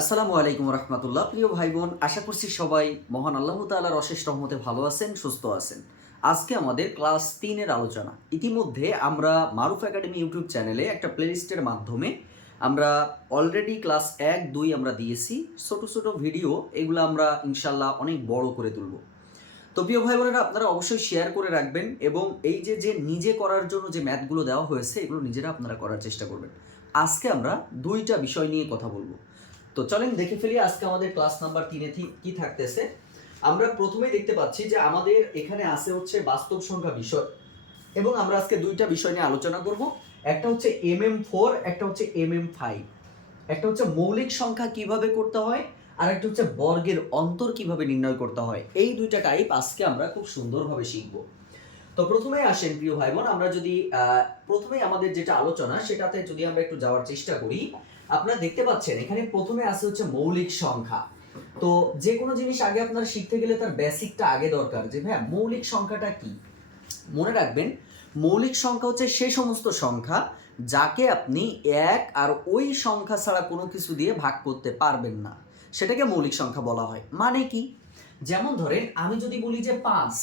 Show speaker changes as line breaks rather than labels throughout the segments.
আসসালামু আলাইকুম রহমতুল্লাহ। প্রিয় ভাই বোন আশা করছি সবাই মহান আল্লাহ তাআলার অশেষ রহমতে ভালো আছেন, সুস্থ আছেন। আজকে আমাদের ক্লাস তিনের আলোচনা। ইতিমধ্যে আমরা মারুফ একাডেমি ইউটিউব চ্যানেলে একটা প্লেলিস্টের মাধ্যমে আমরা অলরেডি ক্লাস এক, দুই আমরা দিয়েছি। ছোট ছোট ভিডিও, এগুলো আমরা ইনশাল্লাহ অনেক বড় করে তুলব। তো প্রিয় ভাই বোনেরা আপনারা অবশ্যই শেয়ার করে রাখবেন এবং এই যে যে নিজে করার জন্য যে ম্যাথগুলো দেওয়া হয়েছে, এগুলো নিজেরা আপনারা করার চেষ্টা করবেন। আজকে আমরা দুইটা বিষয় নিয়ে কথা বলব। তো চলেন দেখে ফেলি আজকে আমাদের ক্লাস নাম্বার তিনে কি থাকতেছে। আমরা প্রথমেই দেখতে পাচ্ছি যে আমাদের এখানে আছে হচ্ছে বাস্তব সংখ্যা বিষয় এবং আমরা আজকে দুইটা বিষয় নিয়ে আলোচনা করব। একটা হচ্ছে এম এম ফোর একটা হচ্ছে এম এম ফাইভ একটা হচ্ছে মৌলিক সংখ্যা কীভাবে করতে হয়, আর একটা হচ্ছে বর্গের অন্তর কীভাবে নির্ণয় করতে হয়। এই দুইটা টাইপ আজকে আমরা খুব সুন্দরভাবে শিখব। তো প্রথমে আসেন প্রিয় ভাই বোন, আমরা যদি প্রথমে আমাদের যেটা আলোচনা, সেটাতে যদি আমরা একটু যাওয়ার চেষ্টা করি আপনারা দেখতে পাচ্ছেন, এখানে প্রথমে আছে হচ্ছে মৌলিক সংখ্যা। তো যে কোনো জিনিস আগে আপনার শিখতে গেলে তার বেসিকটা আগে দরকার যে ভাই মৌলিক সংখ্যাটা কি? মনে রাখবেন, মৌলিক সংখ্যা হচ্ছে সে সমস্ত সংখ্যা যাকে আপনি এক আর ওই সংখ্যা ছাড়া কোনো কিছু দিয়ে ভাগ করতে পারবেন না। সেটাকে মৌলিক সংখ্যা বলা হয়। মানে কি? যেমন ধরেন, আমি যদি বলি যে পাঁচ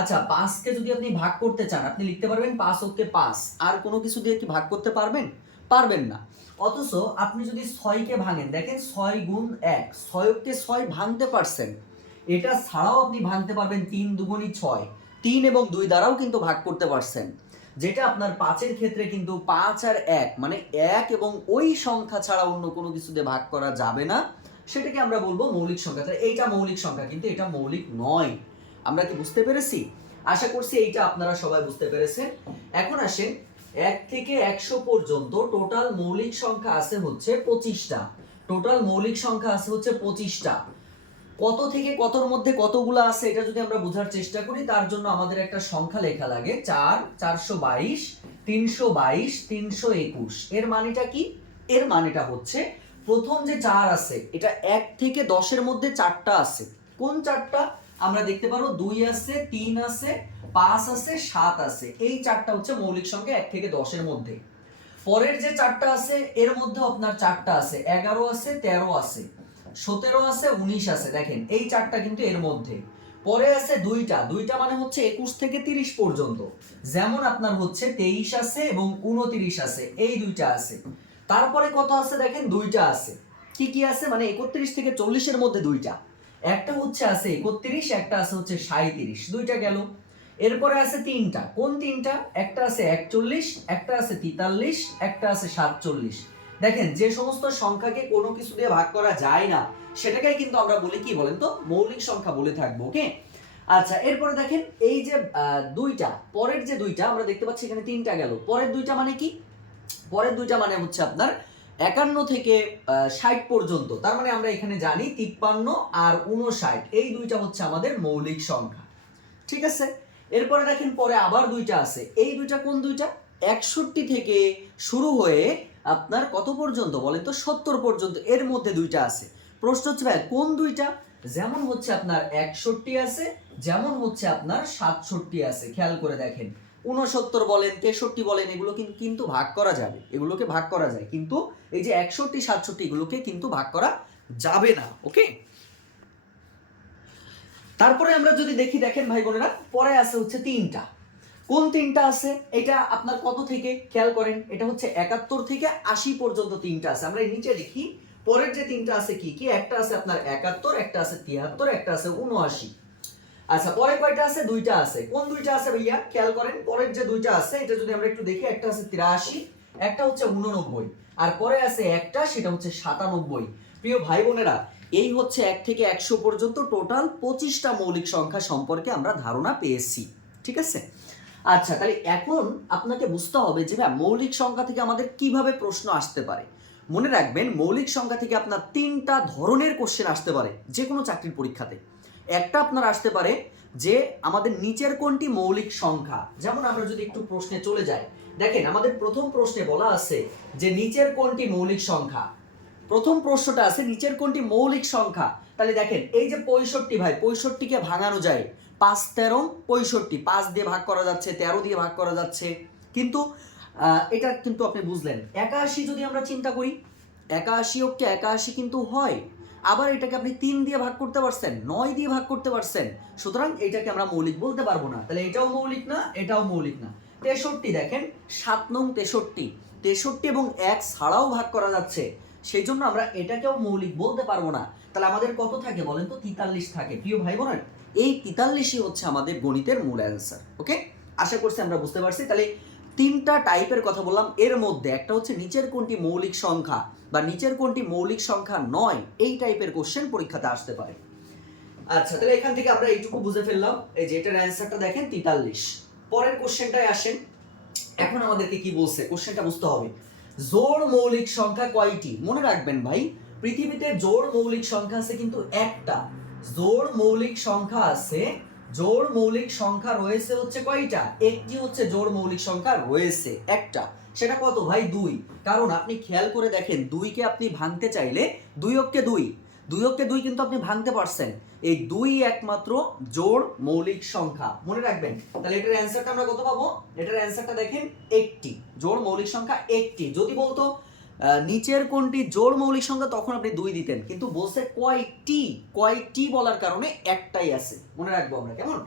আচ্ছা পাঁচকে যদি আপনি ভাগ করতে চান, আপনি লিখতে পারবেন পাঁচ ওকে পাঁচ। আর কোনো কিছু দিয়ে কি ভাগ করতে পারবেন? পারবেন না। অথচ আপনি যদি ছয়কে ভাঙেন, দেখেন ছয় গুণ এক ছয়কে ছয় ভাঙতে পারছেন। এটা ছাড়াও আপনি ভাঙতে পারবেন তিন দুগুণই ছয়। তিন এবং দুই দ্বারাও কিন্তু ভাগ করতে পারছেন। যেটা আপনার পাঁচের ক্ষেত্রে কিন্তু পাঁচ আর এক মানে এক এবং ওই সংখ্যা ছাড়া অন্য কোনো কিছু দিয়ে ভাগ করা যাবে না। সেটাকে আমরা বলব মৌলিক সংখ্যা। তাহলে এইটা মৌলিক সংখ্যা, কিন্তু এটা মৌলিক নয়। আমরা কি বুঝতে পেরেছি? আশা করছি এইটা আপনারা সবাই বুঝতে পেরেছেন। এখন আসেন এক থেকে একশো পর্যন্ত টোটাল মৌলিক সংখ্যা আছে হচ্ছে পঁচিশটা। টোটাল মৌলিক সংখ্যা আছে হচ্ছে পঁচিশটা। কত থেকে কতর মধ্যে কতগুলো আছে এটা যদি আমরা বোঝার চেষ্টা করি, তার জন্য আমাদের একটা সংখ্যা লেখা লাগে। চার, চারশো বাইশ, তিনশো বাইশ, তিনশো একুশ। এর মানেটা কি? এর মানেটা হচ্ছে প্রথম যে চার আছে, এটা এক থেকে দশের মধ্যে চারটা আছে। কোন চারটা? আমরা দেখতে পারব দুই আছে, তিন আছে পাঁচ আছে, সাত আছে। এই চারটা হচ্ছে মৌলিক সংখ্যা এক থেকে দশের মধ্যে। পরের যে চারটা আছে, এর মধ্যে আপনার চারটা আছে। এগারো আছে, তেরো আছে। সতেরো আছে, উনিশ আছে। দেখেন, এই চারটা কিন্তু এর মধ্যে। পরে আছে দুইটা। দুইটা মানে হচ্ছে একুশ থেকে তিরিশ পর্যন্ত। যেমন আপনার হচ্ছে তেইশ আছে এবং উনতিরিশ আছে। এই দুইটা আছে। তারপরে কত আছে দেখেন? দুইটা আছে। কি কি আছে? মানে একত্রিশ থেকে চল্লিশের মধ্যে দুইটা। একটা হচ্ছে আছে একত্রিশ, একটা আছে হচ্ছে সাঁত্রিশ দুইটা গেল। এরপরে আছে তিনটা। কোন তিনটা? একটা আছে একচল্লিশ, একটা আছে তেতাল্লিশ, একটা আছে সাতচল্লিশ। দেখেন, যে সমস্ত সংখ্যাকে কোনো কিছু দিয়ে ভাগ করা যায় না, সেটাকেই কিন্তু আমরা বলি কি বলেন তো? মৌলিক সংখ্যা বলে থাকব, ওকে? আচ্ছা এরপরে দেখেন, এই যে দুইটা, পরের যে দুইটা, আমরা দেখতে পাচ্ছি এখানে তিনটা গেল। পরের দুইটা মানে কি? পরের দুইটা মানে হচ্ছে আপনার একান্ন থেকে ষাট পর্যন্ত। তার মানে আমরা এখানে জানি তিপ্পান্ন আর উনষাট এই দুইটা হচ্ছে আমাদের মৌলিক সংখ্যা। ঠিক আছে? এরপরে দেখেন পরে আবার দুইটা আছে। এই দুইটা কোন দুইটা? একষট্টি থেকে শুরু হয়ে আপনার কত পর্যন্ত বলেন তো? সত্তর পর্যন্ত এর মধ্যে দুইটা আছে। প্রশ্ন হচ্ছে, ভাই, কোন দুইটা? যেমন হচ্ছে আপনার একষট্টি আছে, যেমন হচ্ছে আপনার সাতষট্টি আছে। খেয়াল করে দেখেন। উনসত্তর বলেন, তেষট্টি বলেন, এগুলো কিন্তু ভাগ করা যাবে। এগুলোকে ভাগ করা যায়। কিন্তু এই যে একষট্টি, সাতষট্টি, এগুলোকে কিন্তু ভাগ করা যাবে না, ওকে? তারপরে আমরা যদি দেখি, দেখেন ভাই বোনেরা, পরে আছে হচ্ছে তিনটা। কোন তিনটা আছে? এটা আপনার কত থেকে? খেয়াল করেন, এটা হচ্ছে একাত্তর থেকে আশি পর্যন্ত তিনটা আছে। আমরা নিচে দেখি, পরের যে তিনটা আছে কি? কি? একটা আছে আপনার একাত্তর, একটা আছে তিয়াত্তর, একটা আছে উনআশি আচ্ছা পরে কয়টা আছে? দুইটা আছে। কোন দুইটা আছে ভাইয়া? খেয়াল করেন, পরের যে দুইটা আছে, এটা যদি আমরা একটু দেখি, একটা আছে তিরাশি, একটা হচ্ছে উননব্বই আর পরে আছে একটা, সেটা হচ্ছে সাতানব্বই। প্রিয় ভাই বোনেরা এই হচ্ছে এক থেকে একশো পর্যন্ত টোটাল পঁচিশটা মৌলিক সংখ্যা সম্পর্কে আমরা ধারণা পেয়েছি, ঠিক আছে? আচ্ছা তাহলে এখন আপনাকে বুঝতে হবে যে ভাই, মৌলিক সংখ্যা থেকে আমাদের কীভাবে প্রশ্ন আসতে পারে? মনে রাখবেন, মৌলিক সংখ্যা থেকে আপনার তিনটা ধরনের কোশ্চেন আসতে পারে যে কোনো চাকরির পরীক্ষাতে। একটা আপনার আসতে পারে যে আমাদের নিচের কোনটি মৌলিক সংখ্যা? যেমন আমরা যদি একটু প্রশ্নে চলে যাই, দেখেন আমাদের প্রথম প্রশ্নে বলা আছে যে নিচের কোনটি মৌলিক সংখ্যা? প্রথম প্রশ্নটা আছে, নিচের কোনটি মৌলিক সংখ্যা? তাহলে দেখেন, এই যে পঁয়ষট্টি ভাই, পঁয়ষট্টিকে ভাঙানো যায়। পাঁচ তেরো, পঁয়ষট্টি। পাঁচ দিয়ে ভাগ করা যাচ্ছে, তেরো দিয়ে ভাগ করা যাচ্ছে। কিন্তু এটা কিন্তু আপনি বুঝলেন। একাশি যদি আমরা চিন্তা করি, একাশি অক্ষে একাশি কিন্তু হয়। আবার এটাকে আপনি তিন দিয়ে ভাগ করতে পারছেন, নয় দিয়ে ভাগ করতে পারছেন। সুতরাং এটাকে আমরা মৌলিক বলতে পারব না। তাহলে এটাও মৌলিক না, এটাও মৌলিক না। তেষট্টি দেখেন, সাত নং তেষট্টি। তেষট্টি এবং এক ছাড়াও ভাগ করা যাচ্ছে। সেই জন্য আমরা এটাকেও মৌলিক বলতে পারব না। তাহলে আমাদের কত থাকে বলেন তো? তিতাল্লিশ থাকে। প্রিয় ভাই বোনের, এই তিতাল্লিশই হচ্ছে আমাদের গণিতের মূল অ্যান্সার ওকে আশা করছি আমরা বুঝতে পারছি। তাহলে তিনটা টাইপের কথা বললাম। এর মধ্যে একটা হচ্ছে নিচের কোনটি মৌলিক সংখ্যা বা নিচের কোনটি মৌলিক সংখ্যা নয়, এই টাইপের কোশ্চেন পরীক্ষাতে আসতে পারে। আচ্ছা তাহলে এখান থেকে আমরা এইটুকু বুঝে ফেললাম। এই যে এটার অ্যান্সারটা দেখেন, তিতাল্লিশ। পরের কোশ্চেনটায় আসেন। এখন আমাদেরকে কি বলছে? কোশ্চেনটা বুঝতে হবে। জোড় মৌলিক সংখ্যা কয়টি? মনে রাখবেন ভাই, পৃথিবীতে জোড় মৌলিক সংখ্যা আছে কিন্তু একটা। জোড় মৌলিক সংখ্যা আছে জোড় মৌলিক সংখ্যা রয়েছে হচ্ছে কয়টা? একটি হচ্ছে জোড় মৌলিক সংখ্যা রয়েছে, একটা। সেটা কত ভাই? দুই। কারণ আপনি খেয়াল করে দেখেন, দুইকে আপনি ভাঙতে চাইলে দুই অক্ষে দুই। দুই অক্ষে দুই কিন্তু আপনি ভাঙতে পারছেন। এই দুই একমাত্র জোড় মৌলিক সংখ্যা। মনে রাখবেন, তাহলে এটার অ্যান্সারটা আমরা কত পাবো? এটার অ্যান্সারটা দেখেন একটি, জোড় মৌলিক সংখ্যা একটি। যদি বলতো নিচের কোনটি জোড় মৌলিক সংখ্যা, তখন আপনি দুই দিতেন। কিন্তু বলছে কয়টি কয়টি বলার কারণে একটাই আছে। মনে রাখব আমরা, কেমন?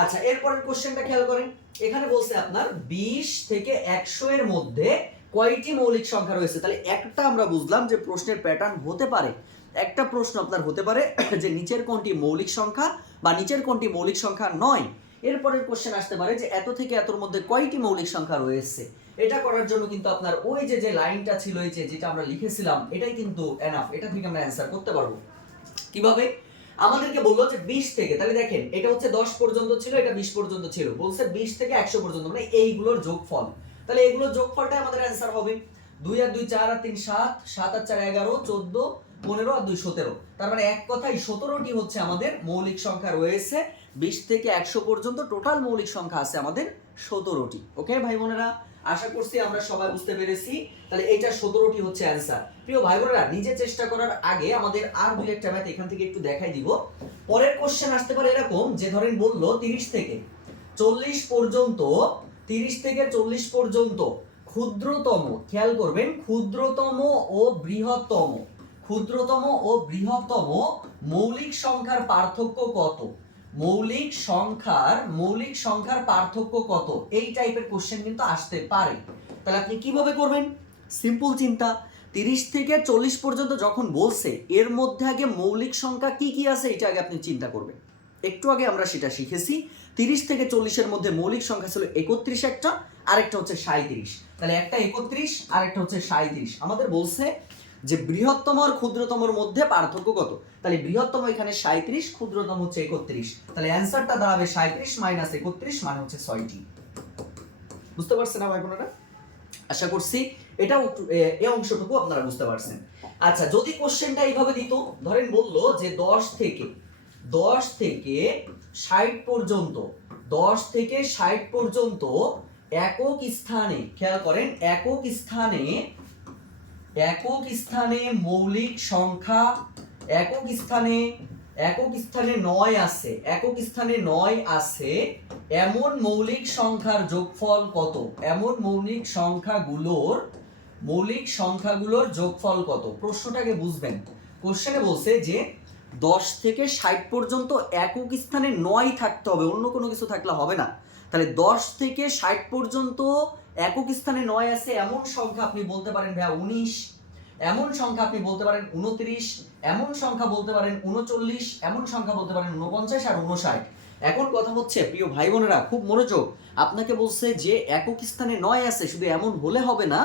আচ্ছা এরপরের কোশ্চেনটা খেয়াল করেন। এখানে বলছে আপনার বিশ থেকে একশো এর মধ্যে কয়টি মৌলিক সংখ্যা রয়েছে? তাহলে একটা আমরা বুঝলাম যে প্রশ্নের প্যাটার্ন হতে পারে। একটা প্রশ্ন আপনার হতে পারে যে নিচের কোনটি মৌলিক সংখ্যা বা নিচের কোনটি মৌলিক সংখ্যা নয়। এরপরের কোশ্চেন আসতে পারে যে এত থেকে এতর মধ্যে কয়টি মৌলিক সংখ্যা রয়েছে? এটা করার জন্য কিন্তু আপনার ওই যে যে লাইনটা ছিল, এই যে, যেটা আমরা লিখেছিলাম, এটাই কিন্তু এনাফ এটা থেকে আমরা অ্যান্সার করতে পারব। কীভাবে? আমাদেরকে বলল যে বিশ থেকে, তাহলে দেখেন, এটা হচ্ছে দশ পর্যন্ত ছিল, এটা বিশ পর্যন্ত ছিল। বলছে বিশ থেকে একশো পর্যন্ত মানে এইগুলোর যোগফল। তাহলে এগুলোর যোগফলটাই আমাদের অ্যান্সার হবে। দুই আর দুই চার আর তিন সাত সাত আর চার এগারো, চোদ্দ, পনেরো আর দুই সতেরো। তার মানে এক কথায় সতেরোটি হচ্ছে আমাদের মৌলিক সংখ্যা রয়েছে। বিশ থেকে একশো পর্যন্ত টোটাল মৌলিক সংখ্যা আছে আমাদের সতেরোটি। ওকে, ভাই বোনেরা? আশা করছি আমরা সবাই বুঝতে পেরেছি। তাহলে এইটা সতেরোটি হচ্ছে অ্যান্সার প্রিয় ভাই বোনেরা, নিজে চেষ্টা করার আগে আমাদের আর দুই একটা ম্যাথ এখান থেকে একটু দেখাই দিব। পরের কোশ্চেন আসতে পারে এরকম, যে ধরেন বলল তিরিশ থেকে। চল্লিশ পর্যন্ত তিরিশ থেকে চল্লিশ পর্যন্ত ক্ষুদ্রতম, খেয়াল করবেন, ক্ষুদ্রতম ও বৃহত্তম। ক্ষুদ্রতম ও বৃহত্তম মৌলিক সংখ্যার পার্থক্য কত? মৌলিক সংখ্যার মৌলিক সংখ্যার পার্থক্য কত? এই টাইপের কোশ্চেন কিন্তু আসতে পারে। তাহলে আপনি কীভাবে করবেন? সিম্পল চিন্তা। তিরিশ থেকে চল্লিশ পর্যন্ত যখন বলছে, এর মধ্যে আগে মৌলিক সংখ্যা কি কি আছে, এটা আগে আপনি চিন্তা করবেন। একটু আগে আমরা সেটা শিখেছি। তিরিশ থেকে চল্লিশের মধ্যে মৌলিক সংখ্যা ছিল একত্রিশ একটা, আরেকটা হচ্ছে সাঁত্রিশ তাহলে একটা একত্রিশ আর একটা হচ্ছে সাঁত্রিশ আমাদের বলছে যে বৃহত্তম আর ক্ষুদ্রতমর মধ্যে পার্থক্য কত? তাহলে বৃহত্তম এখানে সাঁত্রিশ ক্ষুদ্রতম হচ্ছে একত্রিশ। তাহলে অ্যান্সারটা দাঁড়াবে সাঁত্রিশ মাইনাস একত্রিশ মানে হচ্ছে ছয়টি। বুঝতে পারছেন আমার আপনারা আশা করছি এটাও একটু- এ- এই অংশটুকু আপনারা বুঝতে পারছেন। আচ্ছা যদি কোশ্চেনটা এইভাবে দিত, ধরেন বলল যে দশ থেকে দশ থেকে ষাট পর্যন্ত, দশ থেকে ষাট পর্যন্ত একক স্থানে, খেয়াল করেন, একক স্থানে একক স্থানে মৌলিক সংখ্যা, একক স্থানে একক স্থানে নয় আছে, একক স্থানে নয় আছে, এমন মৌলিক সংখ্যার যোগফল কত? এমন মৌলিক সংখ্যাগুলোর মৌলিক সংখ্যাগুলোর যোগফল কত? প্রশ্নটাকে বুঝবেন। কোশ্চেনে বলছে যে দশ থেকে ষাট পর্যন্ত একক স্থানে নয় থাকতে হবে, অন্য কোনো কিছু থাকলে হবে না। তাহলে দশ থেকে ষাট পর্যন্ত একক স্থানে নয় আছে, এমন সংখ্যা আপনি বলতে পারেন, ভাইয়া, উনিশ, এমন সংখ্যা আপনি বলতে পারেন, উনত্রিশ, এমন সংখ্যা বলতে পারেন, উনচল্লিশ, এমন সংখ্যা বলতে পারেন, উনপঞ্চাশ আর উনষাট। এখন কথা হচ্ছে, প্রিয় ভাই বোনেরা, খুব মনোযোগ, আপনাকে বলছে যে একক স্থানে নয় আছে, শুধু এমন হলে হবে না,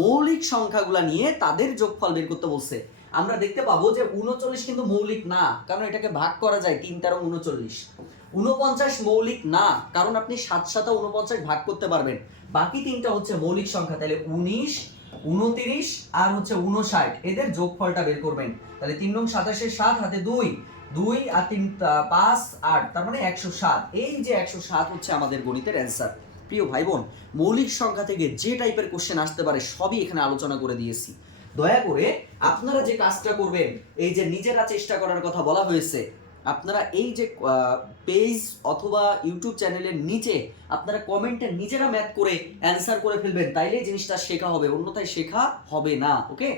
মৌলিক সংখ্যাগুলা নিয়ে তাদের যোগফল বের করতে বলছে। আমরা দেখতে পাবো যে উনচল্লিশ কিন্তু মৌলিক না, কারণ এটাকে ভাগ করা যায় তিন তেরো উনচল্লিশ। উনপঞ্চাশ মৌলিক না, কারণ আপনি সাত সাতা উনপঞ্চাশ ভাগ করতে পারবেন। বাকি তিনটা হচ্ছে মৌলিক সংখ্যা, তাহলে উনিশ, উনতিরিশ আর হচ্ছে উনষাট। এদের যোগফলটা বের করবেন। তাহলে তিন নং সাতাশের সাত, হাতে দুই। দুই আর তিন পাঁচ, আট, তার মানে একশো সাত। এই যে একশো সাত হচ্ছে আমাদের গণিতের অ্যান্সার প্রিয় ভাই বোন, মৌলিক সংখ্যা থেকে যে টাইপের কোশ্চেন আসতে পারে, সবই এখানে আলোচনা করে দিয়েছি। দয়া করে আপনারা যে কাজটা করবেন, এই যে নিজেরা চেষ্টা করার কথা বলা হয়েছে, আপনারা এই যে পেজ অথবা ইউটিউব চ্যানেলের নিচে আপনারা কমেন্টে নিজেরা ম্যাথ করে অ্যান্সার করে ফেলবেন তাইলে জিনিসটা শেখা হবে, অন্যথায় শেখা হবে না ওকে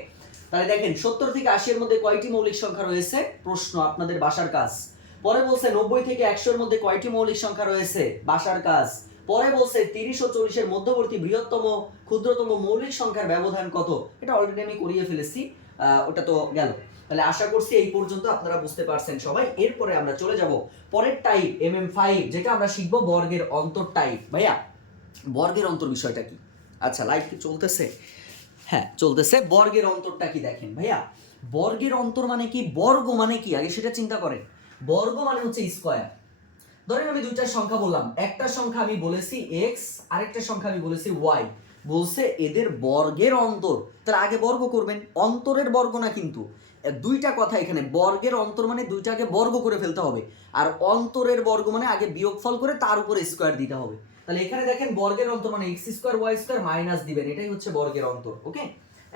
তাহলে দেখেন, সত্তর থেকে আশির মধ্যে কয়টি মৌলিক সংখ্যা রয়েছে? প্রশ্ন, আপনাদের বাসার কাজ। পরে বলছে নব্বই থেকে একশোর মধ্যে কয়টি মৌলিক সংখ্যা রয়েছে? বাসার কাজ। পরে বলছে তিরিশ ও চল্লিশের মধ্যবর্তী বৃহত্তম, ক্ষুদ্রতম মৌলিক সংখ্যার ব্যবধান কত? এটা অলরেডি আমি করিয়ে ফেলেছি ওটা তো গেল। তাহলে আশা করছি এই পর্যন্ত আপনারা বুঝতে পারছেন সবাই। এরপরে আমরা চলে যাব পরের টাইপ এম এম ফাইভ যেটা আমরা শিখব বর্গের অন্তর টাইপ ভাইয়া, বর্গের অন্তর বিষয়টা কি? আচ্ছা লাইভ কি চলতেছে? হ্যাঁ চলতেছে। বর্গের অন্তরটা কি দেখেন ভাইয়া? বর্গের অন্তর মানে কি? বর্গ মানে কি? আগে সেটা চিন্তা করেন। বর্গ মানে হচ্ছে স্কোয়ার ধরেন আমি দুইটা সংখ্যা বললাম। একটা সংখ্যা আমি বলেছি এক্স আরেকটা সংখ্যা আমি বলেছি ওয়াই বলছে এদের বর্গের অন্তর। তার আগে বর্গ করবেন। অন্তরের বর্গ না কিন্তু। দুইটা কথা এখানে। বর্গের অন্তর মানে দুইটাকে বর্গ করে ফেলতে হবে। আর অন্তরের বর্গ মানে আগে বিয়োগফল করে তার উপরে স্কোয়ার দিতে হবে। তাহলে এখানে দেখেন বর্গের অন্তর মানে x square y square minus দিবেন। এটাই হচ্ছে বর্গের অন্তর ওকে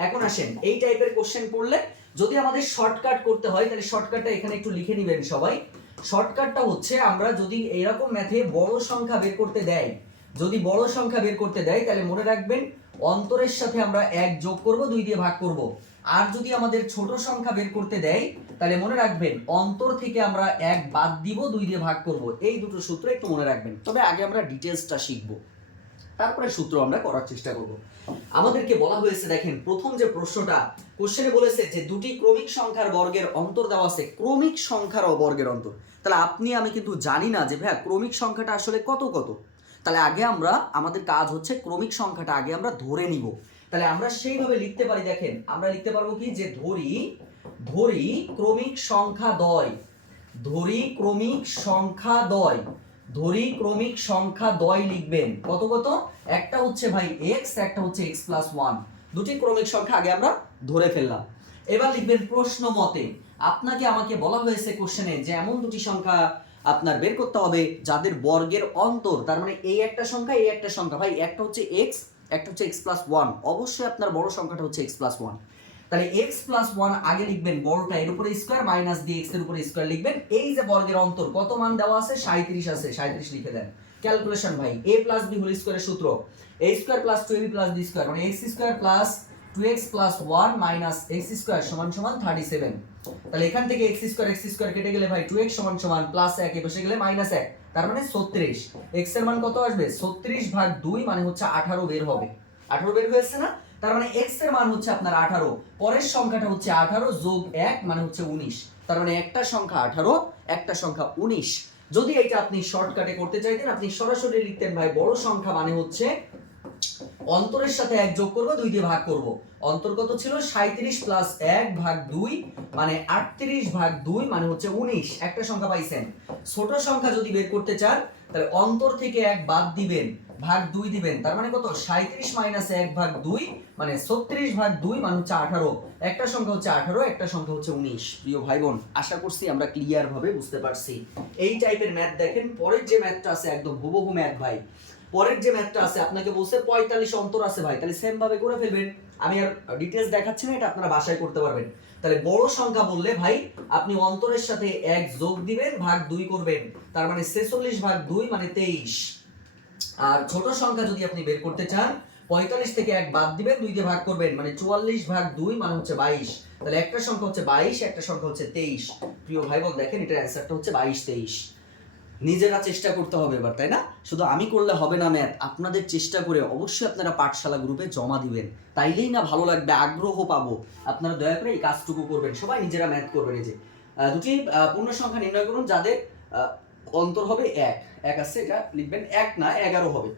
এখন আসেন। এই টাইপের কোশ্চেন পড়লে যদি আমাদের শর্টকাট করতে হয়, তাহলে শর্টকাটটা এখানে একটু লিখে নেবেন সবাই। শর্টকাটটা হচ্ছে আমরা যদি এরকম ম্যাথে বড় সংখ্যা বের করতে দেয়, যদি বড় সংখ্যা বের করতে দেয়, তাহলে মনে রাখবেন অন্তরের সাথে আমরা এক যোগ করব, দুই দিয়ে ভাগ করব। আর যদি আমাদের ছোট সংখ্যা বের করতে দেয়, তাহলে মনে রাখবেন অন্তর থেকে আমরা এক বাদ দিব, দুই দিয়ে ভাগ করব। এই দুটো সূত্র একটু মনে রাখবেন। তবে আগে আমরা ডিটেলসটা শিখব। তারপরে সূত্র আমরা করার চেষ্টা করব। আমাদেরকে বলা হয়েছে, দেখেন, প্রথম যে প্রশ্নটা, কোশ্চেনে বলেছে যে দুটি ক্রমিক সংখ্যার বর্গের অন্তর দেওয়া আছে। ক্রমিক সংখ্যার ও বর্গের অন্তর। তাহলে আপনি, আমি কিন্তু জানি না যে, ভাইয়া, ক্রমিক সংখ্যাটা আসলে কত কত? তাহলে আগে আমরা, আমাদের কাজ হচ্ছে ক্রমিক সংখ্যাটা আগে আমরা ধরে নিব। তাহলে আমরা সেইভাবে লিখতে পারি, দেখেন, আমরা লিখতে পারব কি যে ধরি ধরি ক্রমিক সংখ্যা দয়। ধরি ক্রমিক সংখ্যা দয়। ধরি ক্রমিক সংখ্যা দয় লিখবেন। কত কত? একটা হচ্ছে ভাই এক্স একটা হচ্ছে এক্স প্লাস ওয়ান দুটি ক্রমিক সংখ্যা আগে আমরা ধরে ফেললাম। এবার লিখবেন প্রশ্ন মতে, আপনাকে আমাকে বলা হয়েছে কোশ্চেনে যে এমন দুটি সংখ্যা আপনার বের করতে হবে যাদের বর্গের অন্তর, তার মানে এই একটা সংখ্যা, এই একটা সংখ্যা। ভাই, একটা হচ্ছে এক্স একটা হচ্ছে এক্স প্লাস ওয়ান অবশ্যই আপনার বড় সংখ্যাটা হচ্ছে এক্স প্লাস ওয়ান তাহলে এক্স প্লাস ওয়ান আগে লিখবেন, বড়টা এর উপরে স্কোয়ার মাইনাস দিয়ে এক্সের উপরে স্কোয়ার লিখবেন। এই যে বর্গের অন্তর, কত মান দেওয়া আছে? সাঁত্রিশ আছে সাঁত্রিশ লিখে দেন। ক্যালকুলেশন ভাই এ প্লাস বি হোল স্কোয়ারের সূত্র। A square plus two b plus b square মানে x square plus two x plus one minus x square সমান সমান থার্টি সেভেন তাহলে এখান থেকে এক্স স্কোয়ার এক্স স্কোয়ার কেটে গেলে ভাই টু এক্স সমান সমান প্লাস এক, এ বসে গেলে মাইনাস এক। তার মানে ছত্রিশ। এক্সের মান কত আসবে? ছত্রিশ ভাগ দুই মানে হচ্ছে আঠারো বের হবে। আঠারো বের হয়েছে না? তার মানে এক্সের মান হচ্ছে আপনার আঠারো, পরের সংখ্যাটা হচ্ছে আঠারো যোগ এক মানে হচ্ছে উনিশ। তার মানে একটা সংখ্যা আঠারো, একটা সংখ্যা উনিশ। যদি এটা আপনি শর্টকাটে করতে চাইতেন, আপনি সরাসরি লিখতেন, ভাই, বড় সংখ্যা মানে হচ্ছে অন্তরের সাথে এক যোগ করব, দুই দিয়ে ভাগ করব। অন্তর কত ছিল? সাঁত্রিশ প্লাস এক ভাগ দুই মানে আটত্রিশ ভাগ দুই মানে হচ্ছে উনিশ। একটা সংখ্যা পাইছেন। ছোট সংখ্যা যদি বের করতে চান, তাহলে অন্তর থেকে এক বাদ দিবেন। ভাগ দুই দিবেন, তার মানে কত? সাঁত্রিশ মাইনাস এক ভাগ দুই মানে ছত্রিশ ভাগ দুই মানে হচ্ছে আঠারো। একটা সংখ্যা হচ্ছে আঠারো, একটা সংখ্যা হচ্ছে উনিশ। প্রিয় ভাই বোন আশা করছি আমরা ক্লিয়ার ভাবে বুঝতে পারছি। এই টাইপের ম্যাথ দেখেন, পরের যে ম্যাথটা আছে, একদম হুবহু ম্যাথ ভাই। পরের যে ম্যাথটা আছে, আপনাকে বলছে পঁয়তাল্লিশ অন্তর আছে ভাই, তাহলে সেম ভাবে করে ফেলবেন। আমি আর ডিটেলস দেখাচ্ছি না, এটা আপনারা বাসায় করতে পারবেন। তাহলে বড় সংখ্যা বললে ভাই, আপনি অন্তরের সাথে এক যোগ দিবেন, ভাগ দুই করবেন। তার মানে ছেচল্লিশ ভাগ দুই মানে তেইশ। আর ছোট সংখ্যা যদি আপনি বের করতে চান, পঁয়তাল্লিশ থেকে এক বাদ দিবেন, দুই দিয়ে ভাগ করবেন মানে চুয়াল্লিশ ভাগ দুই মানে হচ্ছে বাইশ। তাহলে একটা সংখ্যা হচ্ছে বাইশ, একটা সংখ্যা হচ্ছে তেইশ। প্রিয় ভাই বোন দেখেন এটার অ্যান্সারটা হচ্ছে বাইশ, তেইশ। নিজেরা চেষ্টা করতে হবে এবার, তাই না? শুধু আমি করলে হবে না ম্যাথ আপনাদের চেষ্টা করে অবশ্যই আপনারা পাঠশালা গ্রুপে জমা দিবেন। তাইলেই না ভালো লাগবে, আগ্রহ পাবো। আপনারা দয়া করে এই কাজটুকু করবেন, সবাই নিজেরা ম্যাথ করবেন এই যে। দুটি পূর্ণ সংখ্যা নির্ণয় করুন, যাদের অন্তর হবে এক। এক আছে, এটা লিখবেন এক না, এগারো হবে।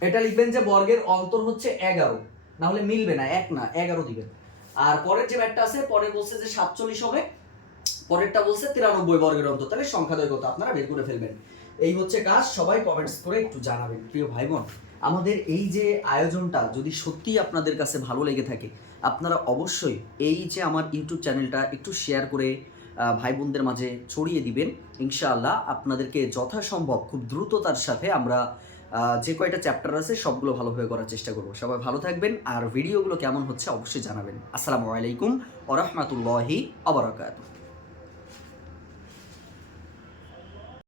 এটা লিখবেন যে বর্গের অন্তর হচ্ছে এগারো। না হলে মিলবে না, এক না, এগারো দিবেন। আর পরের যে ম্যাথটা আছে, পরে বলছে যে সাতচল্লিশ হবে। পরেরটা বলছে তিরানব্বই বর্গের অন্তর। তাহলে সংখ্যাদ্বয় কত আপনারা বের করে ফেলবেন। এই হচ্ছে কাজ, সবাই কমেন্টস করে একটু জানাবেন। প্রিয় ভাই বোন, আমাদের এই যে আয়োজনটা, যদি সত্যিই আপনাদের কাছে ভালো লেগে থাকে, আপনারা অবশ্যই এই যে আমার ইউটিউব চ্যানেলটা একটু শেয়ার করে ভাই বোনদের মাঝে ছড়িয়ে দিবেন। ইনশাআল্লাহ আপনাদেরকে যথাসম্ভব খুব দ্রুততার সাথে আমরা যে কয়টা চ্যাপ্টার আছে সবগুলো ভালোভাবে করার চেষ্টা করব। সবাই ভালো থাকবেন আর ভিডিওগুলো কেমন হচ্ছে অবশ্যই জানাবেন। আসসালামু আলাইকুম ওরহমাতুল্লাহি আবরাকাত